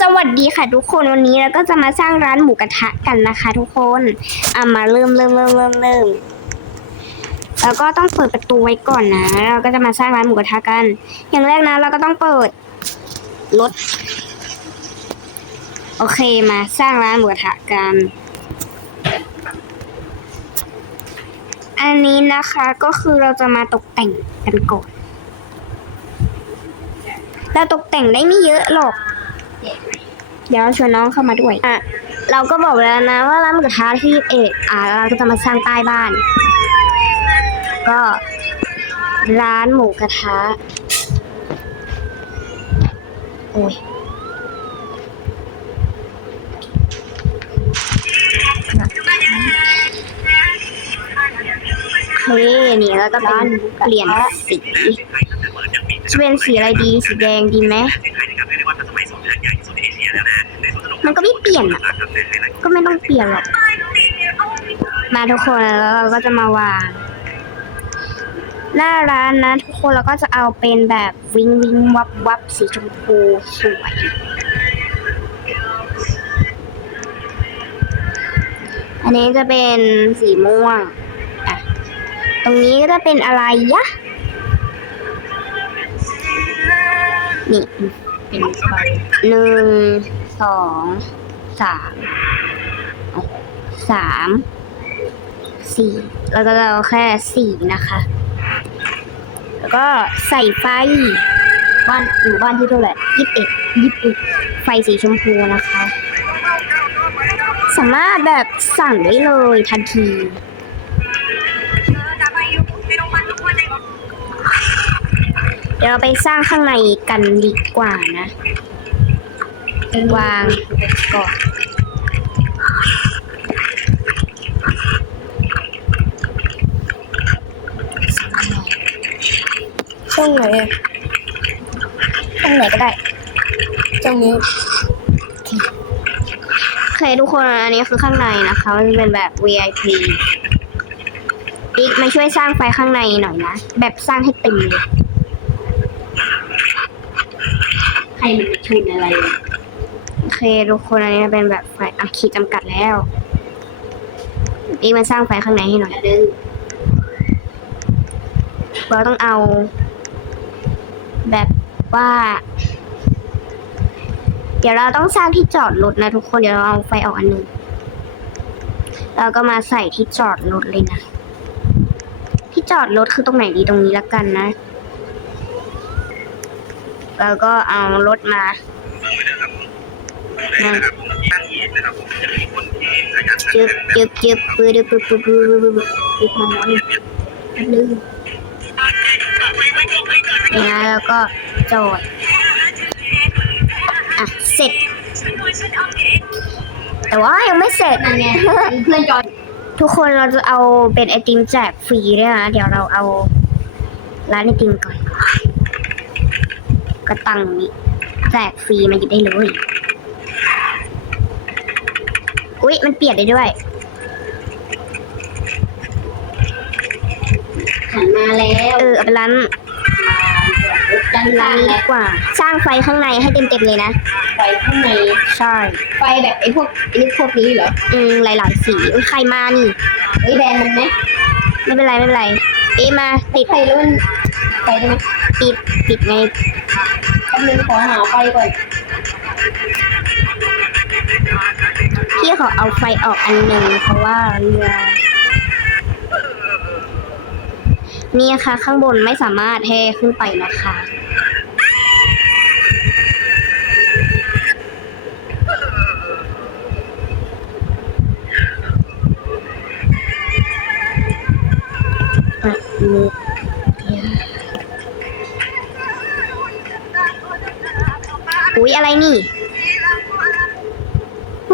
สวัสดีค่ะทุกคนวันนี้เราก็จะมาสร้างร้านหมูกระทะกันนะคะ ทุกคนเอะมาเริ่มเริ่มเริ่มเริ่มเริ่มแล้วก็ต้องเปิดประตูไว้ก่อนนะเราก็จะมาสร้างร้านหมูกระทะกัน อย่างแรกนะ เราก็ต้องเปิดรถโอเคมาสร้างร้านหมูกระทะกัน อันนี้นะคะก็คือเราจะมาตกแต่งกันก่อนเราตกแต่งได้ไม่เยอะหรอก เดี๋ยวชวนน้องเข้ามาด้วยอะเราก็บอกแล้วนะว่าร้านหมูกระทะที่เอกอะเราก็จะมาสร้างใต้บ้าน ก็ ร้านหมูกระทะโอ้ยโอเคนี่แล้วก็เป็นเปลี่ยนสีจะเป็นสีอะไรดี สีแดงดีไหม มันก็ไม่เปลี่ยนอะ ก็ไม่ต้อง เปลี่ยนหรอกมาทุกคนแล้วเราก็จะมาวางหน้าร้านนะทุกคนเราก็จะเอาเป็นแบบวิงวิงวับวับสีชมพูสวยอันนี้จะเป็นสีม่วงอะตรงนี้ก็จะเป็นอะไรยะ นี่ เป็นไฟหนึ่งสองสาม สามสี่แล้วก็เราแค่สี่นะคะ แล้วก็ใส่ไฟบ้านอยู่บ้านที่เท่าไหร่ยี่สิบเอ็ดยี่สิบเอ็ดไฟสีชมพูนะคะ สามารถแบบสั่งได้เลยทันทีเดี๋ยวเราไปสร้างข้างในกันดีกว่านะวางก่อน ช่องไหนอะตรงไหนก็ได้ตรงนี้โอเคทุกคนอันนี้คือข้างในนะคะมันเป็นแบบ VIP อีกมาช่วยสร้างไฟข้างในหน่อยนะ แบบสร้างให้เต็มเลยให้มันชุนอะไรโอเคทุกคนอันนี้เป็นแบบไฟอะขีดจำกัดแล้วอีกมาสร้างไฟข้างในให้หน่อยดื้อเราต้องเอา แบบว่า เดี๋ยวเราต้องสร้างที่จอดรถนะทุกคน เดี๋ยวเราเอาไฟออกอันหนึงเราก็มาใส่ที่จอดรถเลยนะ ที่จอดรถคือตรงไหนดีตรงนี้ละกันนะ แล้วก็เอารถมามาจึบจึบจึบปื๊ดปื๊ดปื๊ดปื๊ดปื๊ดปื๊ดปื๊ดมาหมดเลยลืม นี่นะแล้วก็จอดอะเสร็จ แต่ว่ายังไม่เสร็จนั่นไงเพื่อนจอยทุกคนเราจะเอาเป็นไอติมแจกฟรีด้วยนะ เดี๋ยวเราเอาร้านไอติมก่อนก็ตั้งนี้แจกฟรีมันหยิบได้เลยอุ๊ย มันเปลี่ยนได้ด้วยหันมาแล้ว เออเอาเป็นร้าน ด้านร้าล่านงนี้แล้ดีวกว่า สร้างไฟข้างในให้เต็มๆเลยนะ ไฟข้างในใช่ ไฟแบบไอ้พวกไอ้พวกนี้เหรออืมหลายๆสีอุ๊ยใครมานี่ เฮ้ยแบนมันไหมไม่เป็นไรไม่เป็นไร เอะมาติดไฟแล้วมันไฟได้ไหมปิดปิดไง แป๊บนึงขอหาไฟก่อนพี่ขอเอาไฟออกอันหนึ่งเพราะว่าเรือนี่ค่ะข้างบนไม่สามารถให้ขึ้นไปนะคะอะ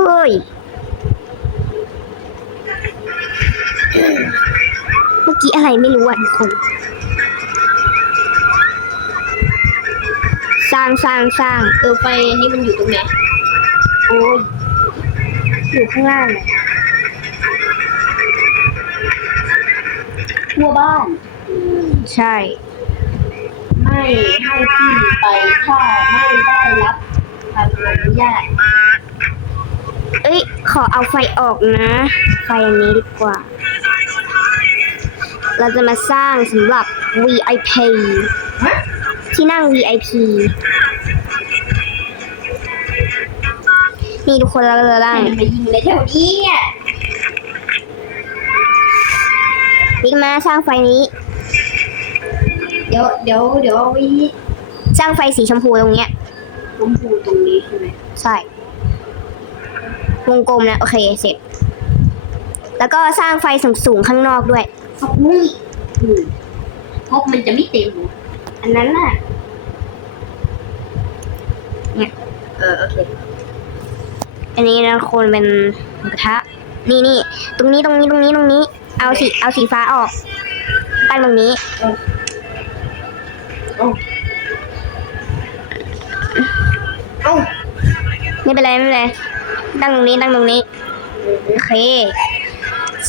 ฮ้ยเมื่อกี้อะไรไม่รู้อะทุกคน สร้างสร้างสร้างเออไฟนี่มันอยู่ตรงไหน โอ้ย อยู่ข้างล่างเลยทั่วบ้าน ใช่ ไม่ให้พี่ไปถ้าไม่ได้รับคำอนุญาต เอ้ย ขอเอาไฟออกนะ ไฟอันนี้ดีกว่า เราจะมาสร้างสำหรับ VIP ฮะที่นั่ง VIP นี่ทุกคนเราก็จะใครร่างมันไปยิงในแถวนี้อะบิ๊กมาสร้างไฟนี้ เดี๋ยวเดี๋ยวเดี๋ยวเอาไว้สร้างไฟสีชมพูตรงเนี้ยชมพูตรงนี้ใช่ไหมใช่ วงกลมนะโอเคเสร็จ แล้วก็สร้างไฟสูงๆข้างนอกด้วยขอบคุณอืมเพราะมันจะไม่เต็มหรออันนั้นน่ะ เนี่ย เออโอเค อันนี้นะคนเป็นหมูกระทะ นี่นี่ ตรงนี้ตรงนี้ตรงนี้ตรงนี้ เอาสีเอาสีฟ้าออก ตั้งตรงนี้เอ้าไม่เป็นไรไม่เป็นไร ตั้งตรงนี้ตั้งตรงนี้ โอเค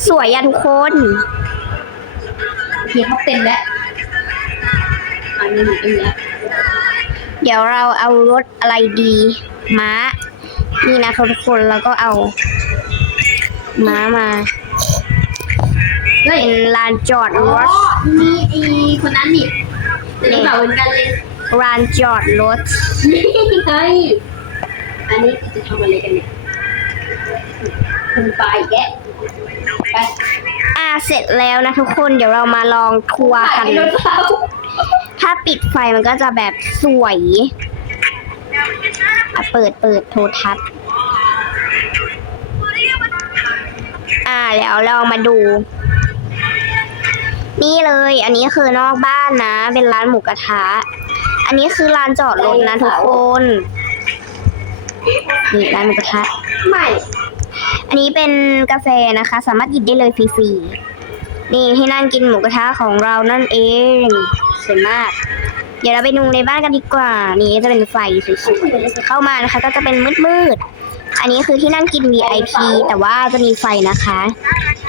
สวยอะทุกคนโอเคเขาเต็มแล้วอันนี้หนูเต็มแล้วเดี๋ยวเราเอารถอะไรดีม้า นี่นะครับทุกคนแล้วก็เอา ม้ามาเฮ้ยเป็นลานจอดอ๋อรถนี่ไอคนนั้นนี่เล่นแบบเหมือนกันเลยลานจอดรถนี่ไงอันนี้จะทำอะไรกันเนี่ย คุณไปอีกแกะไปอ่าเสร็จแล้วนะทุกคนเดี๋ยวเรามาลองทัวร์กันไปรถเฝ้าถ้าปิดไฟมันก็จะแบบสวยอะเปิดเปิดโทรทัศน์ อ่าเดี๋ยวเรามาดู นี่เลย อันนี้คือนอกบ้านนะ เป็นร้านหมูกระทะ อันนี้คือลานจอดรถนะทุกคน นี่ร้านหมูกระทะไม่ อันนี้เป็นกาแฟนะคะ สามารถหยิบได้เลยฟรีๆ นี่ให้นั่งกินหมูกระทะของเรานั่นเองสวยมาก เดี๋ยวเราไปดูในบ้านกันดีกว่า นี่จะเป็นไฟสวยๆ เข้ามานะคะ ก็จะเป็นมืดๆ อันนี้คือที่นั่งกิน VIP แต่ว่าจะมีไฟนะคะ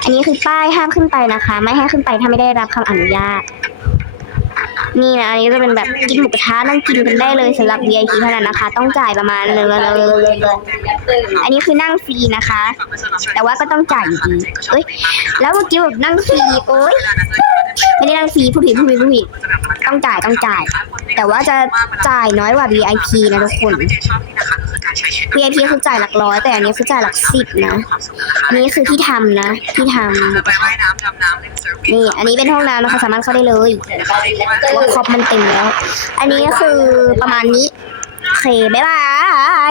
อันนี้คือป้ายห้ามขึ้นไปนะคะ ไม่ให้ขึ้นไปถ้าไม่ได้รับคำอนุญาต นี่นะอันนี้จะเป็นแบบกินหมูกระทะนั่งกินกันได้เลยสำหรับ VIP เท่านั้นนะคะ ต้องจ่ายประมาณเลยอันนี้คือนั่งฟรีนะคะ แต่ว่าก็ต้องจ่ายอยู่ดีเอ้ยแล้วเมื่อกี้แบบนั่งฟรีโอ๊ยไม่ได้นั่งฟรีผู้ผิดผู้ผิดผู้ผิดต้องจ่ายต้องจ่าย แต่ว่าจะจ่ายน้อยกว่า VIP นะทุกคน VIP คือจ่ายหลักร้อยแต่อันนี้คือจ่ายหลักสิบนะ นนี้คือที่ทำนะที่ทำนี่ อันนี้เป็นห้องน้ำนะคะสามารถเข้าได้เลยแต่ว่าครอบมันเต็มแล้ว อันนี้ก็คือประมาณนี้ โอเค บ๊ายบาย